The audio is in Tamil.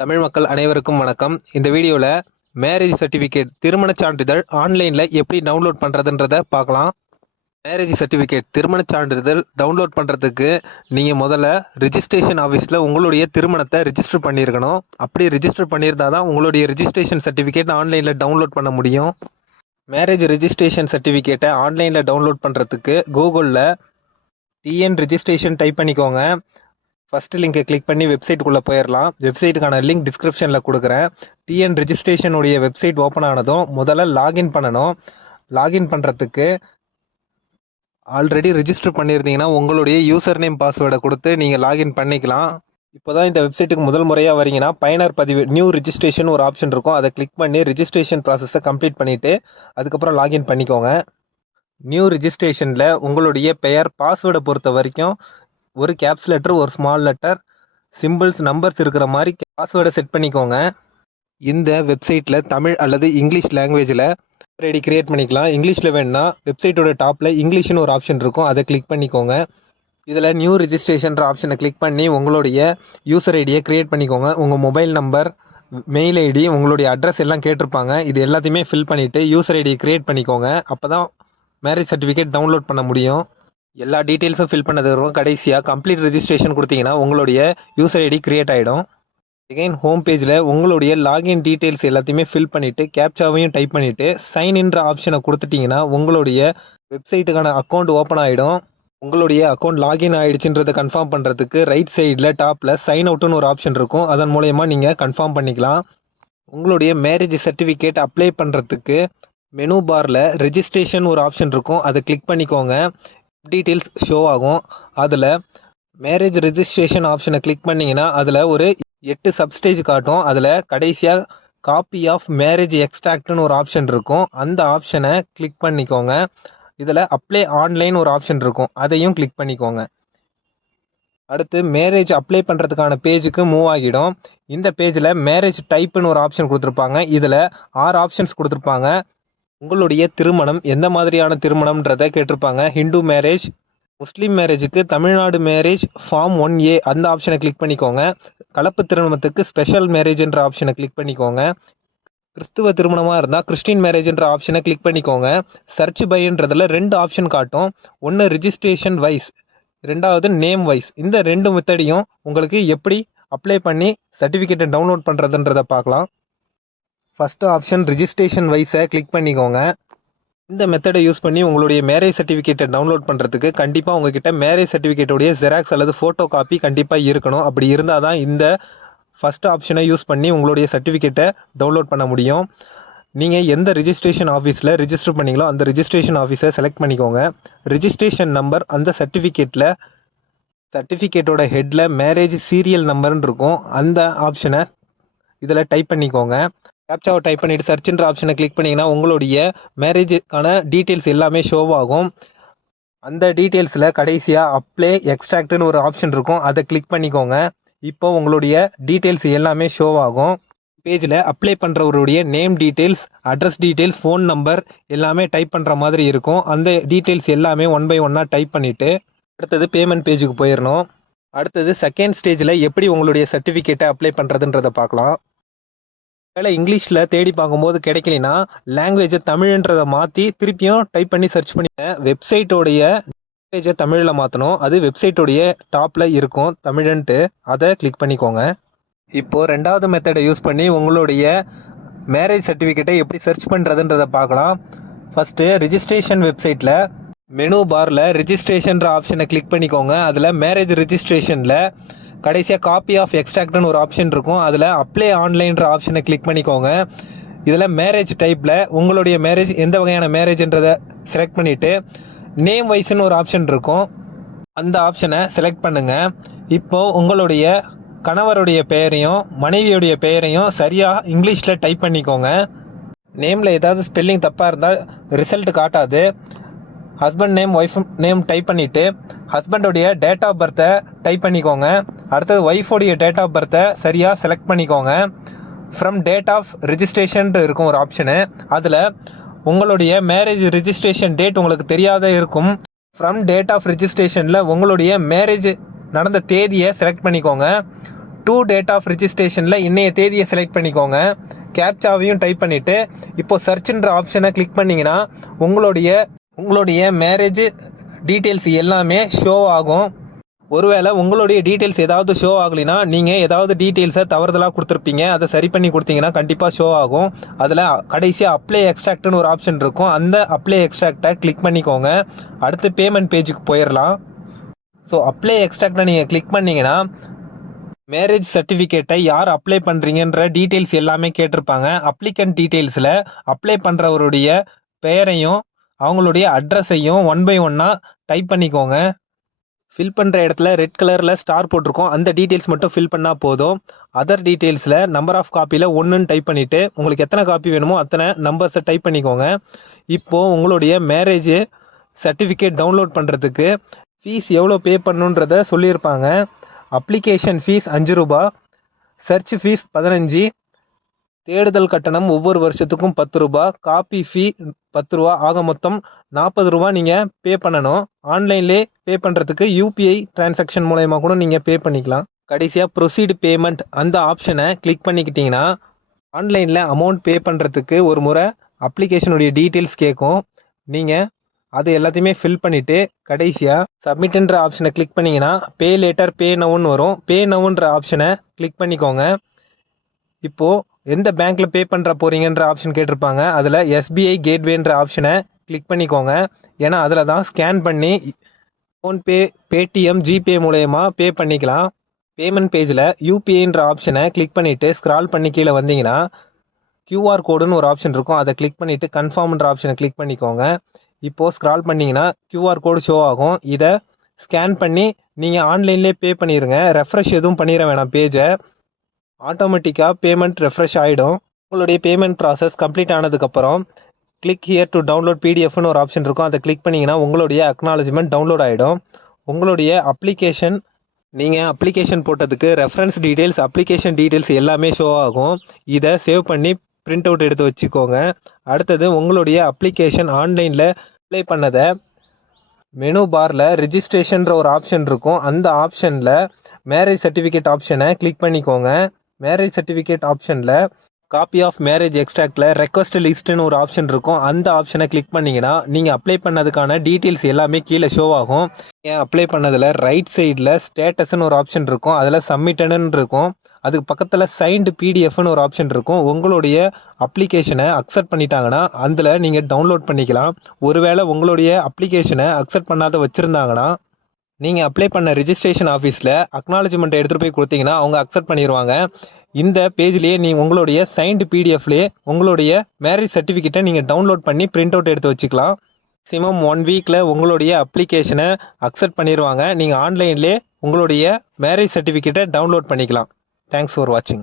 தமிழ் மக்கள் அனைவருக்கும் வணக்கம். இந்த வீடியோவில் மேரேஜ் சர்டிஃபிகேட் திருமணச் சான்றிதழ் ஆன்லைனில் எப்படி டவுன்லோட் பண்ணுறதுன்றத பார்க்கலாம். மேரேஜ் சர்டிஃபிகேட் திருமணச் சான்றிதழ் டவுன்லோட் பண்ணுறதுக்கு நீங்கள் முதல்ல ரிஜிஸ்ட்ரேஷன் ஆஃபீஸில் உங்களுடைய திருமணத்தை ரிஜிஸ்டர் பண்ணியிருக்கணும். அப்படி ரிஜிஸ்டர் பண்ணியிருந்தா தான் உங்களுடைய ரிஜிஸ்ட்ரேஷன் சர்டிஃபிகேட் ஆன்லைனில் டவுன்லோட் பண்ண முடியும். மேரேஜ் ரிஜிஸ்ட்ரேஷன் சர்டிஃபிகேட்டை ஆன்லைனில் டவுன்லோட் பண்ணுறதுக்கு கூகுளில் டிஎன் ரிஜிஸ்ட்ரேஷன் டைப் பண்ணிக்கோங்க. ஃபர்ஸ்ட் லிங்கை கிளிக் பண்ணி வெப்சைட்டுக்குள்ளே போயிடலாம் வெப்சைட்டுக்கான லிங்க் டிஸ்கிரிப்ஷனில் கொடுக்குறேன். டிஎன் ரிஜிஸ்ட்ரேஷனுடைய வெப்சைட் ஓப்பன் ஆனதும் முதல்ல லாகின் பண்ணணும். லாகின் பண்ணுறதுக்கு ஆல்ரெடி ரிஜிஸ்டர் பண்ணியிருந்தீங்கன்னா உங்களுடைய யூசர் நேம் பாஸ்வேர்டை கொடுத்து நீங்கள் லாகின் பண்ணிக்கலாம். இப்போ தான் இந்த வெப்சைட்டுக்கு முதல் முறையாக வரீங்கன்னா பயனர் பதிவு நியூ ரிஜிஸ்ட்ரேஷன் ஒரு ஆப்ஷன் இருக்கும். அதை கிளிக் பண்ணி ரிஜிஸ்ட்ரேஷன் ப்ராசஸை கம்ப்ளீட் பண்ணிவிட்டு அதுக்கப்புறம் லாகின் பண்ணிக்கோங்க. நியூ ரிஜிஸ்ட்ரேஷனில் உங்களுடைய பெயர் பாஸ்வேர்டை பொறுத்த வரைக்கும் ஒரு கேப்ஸ் லெட்டர் ஒரு ஸ்மால் லெட்டர் சிம்பிள்ஸ் நம்பர்ஸ் இருக்கிற மாதிரி பாஸ்வேர்டை செட் பண்ணிக்கோங்க. இந்த வெப்சைட்டில் தமிழ் அல்லது இங்கிலீஷ் லாங்குவேஜில் ரெடி கிரியேட் பண்ணிக்கலாம். இங்கிலீஷில் வேணும்னா வெப்சைட்டோட டாப்பில் இங்கிலீஷ்னு ஒரு ஆப்ஷன் இருக்கும். அதை கிளிக் பண்ணிக்கோங்க. இதில் நியூ ரிஜிஸ்ட்ரேஷன்ற ஆப்ஷனை கிளிக் பண்ணி உங்களுடைய யூசர் ஐடியை கிரியேட் பண்ணிக்கோங்க. உங்கள் மொபைல் நம்பர் மெயில் ஐடி உங்களுடைய அட்ரஸ் எல்லாம் கேட்டிருப்பாங்க. இது எல்லாத்தையுமே ஃபில் பண்ணிவிட்டு யூசர் ஐடியை கிரியேட் பண்ணிக்கோங்க. அப்போ தான் மேரேஜ் சர்டிஃபிகேட் டவுன்லோட் பண்ண முடியும். எல்லா டீட்டெயில்ஸும் ஃபில் பண்ணதுக்கப்புறம் கடைசியாக கம்ப்ளீட் ரெஜிஸ்ட்ரேஷன் கொடுத்தீங்கன்னா உங்களுடைய யூசர் ஐடி கிரியேட் ஆகிடும் அகைன் ஹோம் பேஜில் உங்களுடைய லாகின் டீட்டெயில்ஸ் எல்லாத்தையுமே ஃபில் பண்ணிவிட்டு கேப்சாவையும் டைப் பண்ணிவிட்டு சைன்ன்ற ஆப்ஷனை கொடுத்துட்டிங்கன்னா உங்களுடைய வெப்சைட்டுக்கான அக்கௌண்ட் ஓப்பன் ஆகிடும் உங்களுடைய அக்கௌண்ட் லாகின் ஆகிடுச்சுன்றதை கன்ஃபார்ம் பண்ணுறதுக்கு ரைட் சைடில் டாப்பில் சைன் அவுட்டுன்னு ஒரு ஆப்ஷன் இருக்கும். அதன் மூலயமா நீங்கள் கன்ஃபார்ம் பண்ணிக்கலாம். உங்களுடைய மேரேஜ் சர்டிஃபிகேட் அப்ளை பண்ணுறதுக்கு மெனு பாரில் ரெஜிஸ்ட்ரேஷன் ஒரு ஆப்ஷன் இருக்கும். அதை கிளிக் பண்ணிக்கோங்க. டீட்டெயில்ஸ் ஷோ ஆகும். அதில் மேரேஜ் ரெஜிஸ்ட்ரேஷன் ஆப்ஷனை கிளிக் பண்ணிங்கன்னா அதில் ஒரு எட்டு சப்ஸ்டேஜ் காட்டும். அதில் கடைசியாக காப்பி ஆஃப் மேரேஜ் எக்ஸ்ட்ராக்ட்னு ஒரு ஆப்ஷன் இருக்கும். அந்த ஆப்ஷனை கிளிக் பண்ணிக்கோங்க. இதில் அப்ளை ஆன்லைன் ஒரு ஆப்ஷன் இருக்கும். அதையும் கிளிக் பண்ணிக்கோங்க. அடுத்து மேரேஜ் அப்ளை பண்ணுறதுக்கான பேஜுக்கு மூவ் ஆகிடும். இந்த பேஜில் மேரேஜ் டைப்புன்னு ஒரு ஆப்ஷன் கொடுத்துருப்பாங்க. இதில் ஆறு ஆப்ஷன்ஸ் கொடுத்துருப்பாங்க. உங்களுடைய திருமணம் எந்த மாதிரியான திருமணம்ன்றதை கேட்டிருப்பாங்க. ஹிந்து மேரேஜ் முஸ்லீம் மேரேஜுக்கு Tamil Nadu marriage form one A அந்த ஆப்ஷனை கிளிக் பண்ணிக்கோங்க. கலப்பு திருமணத்துக்கு ஸ்பெஷல் மேரேஜ்ன்ற ஆப்ஷனை கிளிக் பண்ணிக்கோங்க. கிறிஸ்துவ திருமணமாக இருந்தால் கிறிஸ்டின் மேரேஜ்ன்ற ஆப்ஷனை கிளிக் பண்ணிக்கோங்க. சர்ச் பைன்றதில் ரெண்டு ஆப்ஷன் காட்டும். ஒன்று ரிஜிஸ்ட்ரேஷன் வைஸ் ரெண்டாவது நேம் வைஸ் இந்த ரெண்டு மெத்தடையும் உங்களுக்கு எப்படி அப்ளை பண்ணி சர்டிஃபிகேட்டை டவுன்லோட் பண்ணுறதுன்றதை பார்க்கலாம். ஃபஸ்ட்டு ஆப்ஷன் ரிஜிஸ்ட்ரேஷன் வைஸை கிளிக் பண்ணிக்கோங்க. இந்த மெத்தடை யூஸ் பண்ணி உங்களுடைய மேரேஜ் சர்டிஃபிகேட்டை டவுன்லோட் பண்ணுறதுக்கு கண்டிப்பாக உங்ககிட்ட மேரேஜ் சர்டிஃபிகேட்டோடைய ஜெராக்ஸ் அல்லது ஃபோட்டோ காப்பி கண்டிப்பாக இருக்கணும். அப்படி இருந்தால் தான் இந்த ஃபஸ்ட் ஆப்ஷனை யூஸ் பண்ணி உங்களுடைய சர்டிஃபிகேட்டை டவுன்லோட் பண்ண முடியும். நீங்கள் எந்த ரிஜிஸ்ட்ரேஷன் ஆஃபீஸில் ரிஜிஸ்டர் பண்ணீங்களோ அந்த ரிஜிஸ்ட்ரேஷன் ஆஃபீஸை செலக்ட் பண்ணிக்கோங்க. ரிஜிஸ்ட்ரேஷன் நம்பர் அந்த சர்டிஃபிகேட்டில் சர்டிஃபிகேட்டோட ஹெட்டில் மேரேஜ் சீரியல் நம்பர்னு இருக்கும். அந்த ஆப்ஷனை இதில் டைப் பண்ணிக்கோங்க. கேப்சாவை டைப் பண்ணிவிட்டு சர்ச்ன்ற ஆப்ஷனை கிளிக் பண்ணிங்கன்னா உங்களுடைய மேரேஜுக்கான டீட்டெயில்ஸ் எல்லாமே ஷோவாகும் ஆகும். அந்த டீட்டெயில்ஸில் கடைசியாக அப்ளை எக்ஸ்ட்ராக்ட்னு ஒரு ஆப்ஷன் இருக்கும். அதை கிளிக் பண்ணிக்கோங்க. இப்போ உங்களுடைய டீட்டெயில்ஸ் எல்லாமே ஷோவாகும் பேஜில் apply பண்ணுறவருடைய name details address details phone number எல்லாமே டைப் பண்ணுற மாதிரி இருக்கும். அந்த டீட்டெயில்ஸ் எல்லாமே ஒன் பை ஒன்னாக டைப் பண்ணிவிட்டு அடுத்தது பேமெண்ட் பேஜுக்கு போயிடணும் அடுத்தது செகண்ட் ஸ்டேஜில் எப்படி உங்களுடைய சர்டிஃபிகேட்டை அப்ளை பண்ணுறதுன்றதை பார்க்கலாம். வேலை இங்கிலீஷில் தேடி பார்க்கும்போது கிடைக்கலனா லாங்குவேஜை தமிழ்ன்றதை மாற்றி திருப்பியும் டைப் பண்ணி சர்ச் பண்ணி வெப்சைட்டோடைய லாங்குவேஜை தமிழில் மாற்றணும் அது வெப்சைட்டோடைய டாப்பில் இருக்கும். தமிழன்ட்டு அதை கிளிக் பண்ணிக்கோங்க. இப்போது ரெண்டாவது மெத்தடை யூஸ் பண்ணி உங்களுடைய மேரேஜ் சர்டிஃபிகேட்டை எப்படி சர்ச் பண்ணுறதுன்றதை பார்க்கலாம். ஃபஸ்ட்டு ரிஜிஸ்ட்ரேஷன் வெப்சைட்டில் மெனு பாரில் ரிஜிஸ்ட்ரேஷன்ற ஆப்ஷனை கிளிக் பண்ணிக்கோங்க. அதில் மேரேஜ் ரிஜிஸ்ட்ரேஷனில் கடைசியாக காப்பி ஆஃப் எக்ஸ்ட்ராக்ட்னு ஒரு ஆப்ஷன் இருக்கும். அதில் அப்ளை ஆன்லைன்ற ஆப்ஷனை கிளிக் பண்ணிக்கோங்க. இதில் மேரேஜ் டைப்பில் உங்களுடைய மேரேஜ் எந்த வகையான மேரேஜ்ன்றதை செலக்ட் பண்ணிவிட்டு நேம் வைஸ்னு ஒரு ஆப்ஷன் இருக்கும். அந்த ஆப்ஷனை செலக்ட் பண்ணுங்கள் இப்போது உங்களுடைய கணவருடைய பெயரையும் மனைவியுடைய பெயரையும் சரியாக இங்கிலீஷில் டைப் பண்ணிக்கோங்க. நேமில் ஏதாவது ஸ்பெல்லிங் தப்பாக இருந்தால் ரிசல்ட் காட்டாது. Husband name wife name type பண்ணிவிட்டு ஹஸ்பண்டோடைய டேட் ஆஃப் பர்த்தை டைப் பண்ணிக்கோங்க. அடுத்தது ஒய்ஃபோடைய டேட் ஆஃப் பர்த்தை சரியாக செலக்ட் பண்ணிக்கோங்க. ஃப்ரம் டேட் ஆஃப் ரிஜிஸ்ட்ரேஷன் இருக்கும் ஒரு ஆப்ஷனு அதில் உங்களுடைய மேரேஜ் ரிஜிஸ்ட்ரேஷன் டேட் உங்களுக்கு தெரியாத இருக்கும். ஃப்ரம் டேட் ஆஃப் ரிஜிஸ்ட்ரேஷனில் உங்களுடைய மேரேஜ் நடந்த தேதியை செலக்ட் பண்ணிக்கோங்க. டூ டேட் ஆஃப் ரிஜிஸ்ட்ரேஷனில் இன்றைய தேதியை செலக்ட் பண்ணிக்கோங்க. கேப்சாவையும் டைப் பண்ணிவிட்டு இப்போது சர்ச்சுன்ற ஆப்ஷனை கிளிக் பண்ணிங்கன்னா உங்களுடைய உங்களுடைய மேரேஜ் டீட்டெயில்ஸ் எல்லாமே ஷோ ஆகும். ஒருவேளை உங்களுடைய டீட்டெயில்ஸ் ஏதாவது ஷோ ஆகலைன்னா நீங்கள் ஏதாவது டீட்டெயில்ஸை தவறுதலாக கொடுத்துருப்பீங்க. அதை சரி பண்ணி கொடுத்தீங்கன்னா கண்டிப்பாக ஷோ ஆகும். அதில் கடைசியாக அப்ளை எக்ஸ்ட்ராக்ட்னு ஒரு ஆப்ஷன் இருக்கும். அந்த அப்ளை எக்ஸ்ட்ராக்டை கிளிக் பண்ணிக்கோங்க. அடுத்து பேமெண்ட் பேஜுக்கு போயிடலாம் ஸோ அப்ளை எக்ஸ்ட்ராக்டை நீங்கள் கிளிக் பண்ணிங்கன்னா மேரேஜ் சர்டிஃபிகேட்டை யார் அப்ளை பண்ணுறீங்கன்ற டீட்டெயில்ஸ் எல்லாமே கேட்டிருப்பாங்க. அப்ளிகண்ட் டீட்டெயில்ஸில் அப்ளை பண்ணுறவருடைய பெயரையும் அவங்களுடைய அட்ரஸையும் ஒன் பை ஒன்னாக டைப் பண்ணிக்கோங்க. ஃபில் பண்ணுற இடத்துல ரெட் கலரில் ஸ்டார் போட்டிருக்கோம். அந்த டீட்டெயில்ஸ் மட்டும் ஃபில் பண்ணால் போதும். அதர் டீட்டெயில்ஸில் நம்பர் ஆஃப் காப்பியில் ஒன்றுன்னு டைப் பண்ணிவிட்டு உங்களுக்கு எத்தனை காப்பி வேணுமோ அத்தனை நம்பர்ஸை டைப் பண்ணிக்கோங்க. இப்போது உங்களுடைய மேரேஜ் சர்டிஃபிகேட் டவுன்லோட் பண்ணுறதுக்கு ஃபீஸ் எவ்வளோ பே பண்ணுன்றத சொல்லியிருப்பாங்க. அப்ளிகேஷன் ஃபீஸ் அஞ்சு ரூபா சர்ச் ஃபீஸ் பதினஞ்சு தேடுதல் கட்டணம் ஒவ்வொரு வருஷத்துக்கும் பத்து ரூபா காப்பி ஃபீ பத்து ரூபா ஆக மொத்தம் நாற்பது ரூபா நீங்கள் பே பண்ணணும். ஆன்லைன்லே பே பண்ணுறதுக்கு யூபிஐ டிரான்சாக்ஷன் மூலயமா கூட நீங்கள் பே பண்ணிக்கலாம். கடைசியாக ப்ரொசீடு பேமெண்ட் அந்த ஆப்ஷனை கிளிக் பண்ணிக்கிட்டிங்கன்னா ஆன்லைனில் அமௌண்ட் பே பண்ணுறதுக்கு ஒரு முறை அப்ளிகேஷனுடைய டீட்டெயில்ஸ் கேட்கும். நீங்கள் அது எல்லாத்தையுமே ஃபில் பண்ணிவிட்டு கடைசியாக சப்மிட்ன்ற ஆப்ஷனை கிளிக் பண்ணிங்கன்னா பே லேட்டர் பே நவுன்னு வரும். பே நவுன்ற ஆப்ஷனை கிளிக் பண்ணிக்கோங்க. இப்போது எந்த பேங்க்கில் பே பண்ணுற போகிறீங்கன்ற ஆப்ஷன் கேட்டிருப்பாங்க. அதில் எஸ்பிஐ கேட்வேன்ற ஆப்ஷனை கிளிக் பண்ணிக்கோங்க. ஏன்னா அதில் தான் ஸ்கேன் பண்ணி ஃபோன்பே பேடிஎம் ஜிபே மூலயமா பே பண்ணிக்கலாம். பேமெண்ட் பேஜில் யூபிஐன்ற ஆப்ஷனை கிளிக் பண்ணிவிட்டு ஸ்க்ரால் பண்ணி கீழே வந்தீங்கன்னா கியூஆர் கோடுன்னு ஒரு ஆப்ஷன் இருக்கும். அதை கிளிக் பண்ணிவிட்டு கன்ஃபார்ம்ன்ற ஆப்ஷனை கிளிக் பண்ணிக்கோங்க. இப்போது ஸ்க்ரால் பண்ணிங்கன்னா கியூஆர் கோடு ஷோ ஆகும். இதை ஸ்கேன் பண்ணி நீங்கள் ஆன்லைன்லேயே பே பண்ணிடுங்க ரெஃப்ரெஷ் எதுவும் பண்ணிட வேணாம் பேஜை ஆட்டோமேட்டிக்காக பேமெண்ட் ரெஃப்ரெஷ் ஆகிடும் உங்களுடைய பேமெண்ட் ப்ராசஸ் கம்ப்ளீட் ஆனதுக்கப்புறம் கிளிக் ஹியர் டு டவுன்லோட் பிடிஎஃப்னு ஒரு ஆப்ஷன் இருக்கும். அதை கிளிக் பண்ணிங்கன்னா உங்களுடைய அக்னாலஜ்மெண்ட் டவுன்லோட் ஆகிடும் உங்களுடைய அப்ளிகேஷன் நீங்கள் அப்ளிகேஷன் போட்டதுக்கு ரெஃபரன்ஸ் டீட்டெயில்ஸ் அப்ளிகேஷன் டீட்டெயில்ஸ் எல்லாமே ஷோ ஆகும். இதை சேவ் பண்ணி பிரிண்ட் அவுட் எடுத்து வச்சுக்கோங்க. அடுத்தது உங்களுடைய அப்ளிகேஷன் ஆன்லைனில் அப்ளை பண்ணதை மெனு பாரில் ரிஜிஸ்ட்ரேஷன்ற ஒரு ஆப்ஷன் இருக்கும். அந்த ஆப்ஷனில் மேரேஜ் சர்டிஃபிகேட் ஆப்ஷனை கிளிக் பண்ணிக்கோங்க. மேரேஜ் சர்டிஃபிகேட் ஆப்ஷனில் காப்பி ஆஃப் மேரேஜ் எக்ஸ்ட்ராக்டில் ரெக்வஸ்ட் லிஸ்ட்டுன்னு ஒரு ஆப்ஷன் இருக்கும். அந்த ஆப்ஷனை கிளிக் பண்ணிங்கன்னா நீங்கள் அப்ளை பண்ணதுக்கான டீட்டெயில்ஸ் எல்லாமே கீழே ஷோ ஆகும். நீங்கள் அப்ளை பண்ணதில் ரைட் சைடில் ஸ்டேட்டஸ்ன்னு ஒரு ஆப்ஷன் இருக்கும். அதில் சப்மிட்டடுன்னு இருக்கும். அதுக்கு பக்கத்தில் சைன்டு பிடிஎஃப்னு ஒரு ஆப்ஷன் இருக்கும். உங்களுடைய அப்ளிகேஷனை அக்செப்ட் பண்ணிட்டாங்கன்னா அதில் நீங்கள் டவுன்லோட் பண்ணிக்கலாம். ஒருவேளை உங்களுடைய அப்ளிகேஷனை அக்செப்ட் பண்ணாத வச்சுருந்தாங்கன்னா நீங்கள் அப்ளை பண்ண ரிஜிஸ்ட்ரேஷன் ஆஃபீஸில் அக்னாலஜ்மெண்ட் எடுத்துகிட்டு போய் கொடுத்தீங்கன்னா அவங்க அக்செப்ட் பண்ணிடுவாங்க இந்த பேஜ்லேயே நீங்கள் உங்களுடைய சைன்டு பிடிஎஃப்லேயே உங்களுடைய மேரேஜ் சர்டிஃபிகேட்டை நீங்கள் டவுன்லோட் பண்ணி பிரிண்ட் அவுட் எடுத்து வச்சுக்கலாம். மேக்ஸிமம் ஒன் வீக்கில் உங்களுடைய அப்ளிகேஷனை அக்செப்ட் பண்ணிடுவாங்க நீங்கள் ஆன்லைன்லேயே உங்களுடைய மேரேஜ் சர்டிஃபிகேட்டை டவுன்லோட் பண்ணிக்கலாம். தேங்க்ஸ் ஃபார் வாட்சிங்